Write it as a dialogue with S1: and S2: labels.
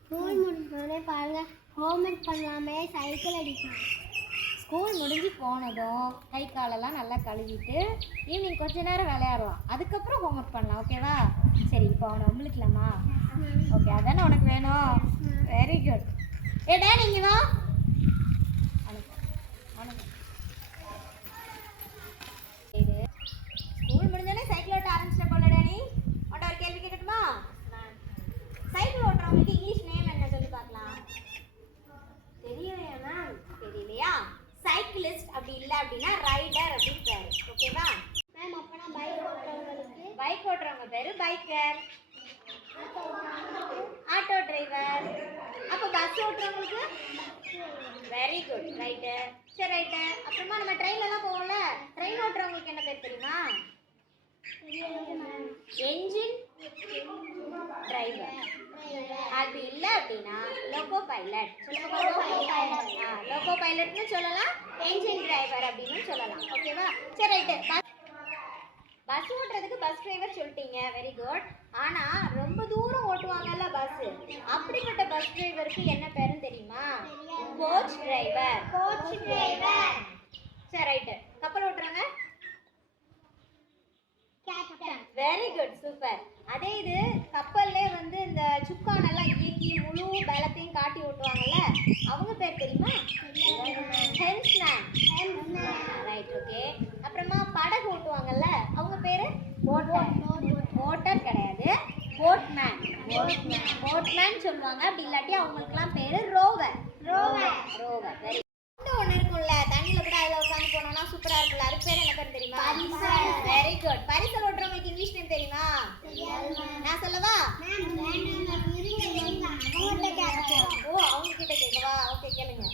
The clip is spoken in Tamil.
S1: ஸ்கூல் முடிஞ்சோடனே பாருங்க ஹோம்ஒர்க் பண்ணலாமே சைக்கிள் அடிக்கலாம்
S2: ஸ்கூல் முடிஞ்சு போனதும் கை காலெல்லாம் நல்லா கழுவிட்டு ஈவினிங் கொஞ்ச நேரம் விளையாடலாம் அதுக்கப்புறம் ஹோம்ஒர்க் பண்ணலாம் ஓகேவா சரி இப்போ அவனை உங்களுக்கலாமா ஓகே அதானே உனக்கு வேணும்? வெரி குட் ஏடா நீங்க வா. ஓட்டுறவங்களுக்கு இங்கிலீஷ் நேம் என்ன சொல்லி பார்க்கலாம்? தெரியலையா மேம் தெரியலையா? சைக்கிளிஸ்ட் அப்படி இல்லை அப்படின்னா ரைடர் அப்படின்னு பேரு. ஓகேவா
S1: மேம் அப்போ நான் பைக் ஓட்டுறவங்களுக்கு
S2: பைக் ஓட்டுறவங்க பேரு பைக்கர்
S1: ஆட்டோ
S2: டிரைவர் அப்போ பஸ் ஓட்டுறவங்களுக்கு? வெரி குட் ரைட்டு சரி ரைட்டு அப்புறமா நம்ம ட்ரெயின்லலாம் போவோம்ல? ட்ரெயின் ஓட்டுறவங்களுக்கு என்ன பேர் தெரியுமா
S1: தெரியாது மேம்
S2: என்ஜின் டிரைவர் அது இல்லை அப்படின்னா லோகோ பைலட் லோகோ பைலட்னு சொல்லலாம். என்ஜின் டிரைவர் அப்படின்னு சொல்லலாம். ஓகேவா சரி ரைட்டு. பஸ் ஓட்டுறதுக்கு பஸ் டிரைவர் சொல்லிட்டீங்க. வெரி குட் ஆனா ரொம்ப தூரம் ஓட்டுவாங்கல்ல பஸ் அப்படிப்பட்ட பஸ் டிரைவருக்கு என்ன பேருன்னு தெரியுமா? கோச் டிரைவர்
S1: கோச் டிரைவர்
S2: சரி ரைட்டு. கப்பல் ஓட்டுறாங்க. வெரி குட் சூப்பர் அதே இது கப்பல்லே வந்து இந்த சுக்கானெல்லாம் இயக்கி முழு பலத்தையும் காட்டி ஓட்டுவாங்கல்ல அவங்க பேர் தெரியுமா ஹென்ஸ்மேன் ரைட் ஓகே அப்புறமா படகு ஓட்டுவாங்கல்ல அவங்க பேரு போட்டர் மோட்டர் கிடையாது போட்மேன் போட்மேன் சொல்லுவாங்க. அப்படி இல்லாட்டி அவங்களுக்குலாம் பேரு ரோவர்
S1: ரோவர்
S2: ரோவர் வெரி ஒன்று இருக்கும்ல. தண்ணியில கூட அதில் உட்காந்து போனோம்னா சூப்பரா இருக்கும்ல. அதுக்கு பேர் என்ன பேர் தெரியுமா. வெரி குட் பரிசல் ஓட்டுறவங்களுக்கு இங்கிலீஷ் நேம் தெரியுமா? நான் சொல்லவா? ஓ அவங்க கிட்ட கேட்கவா ஓகே கேளுங்க.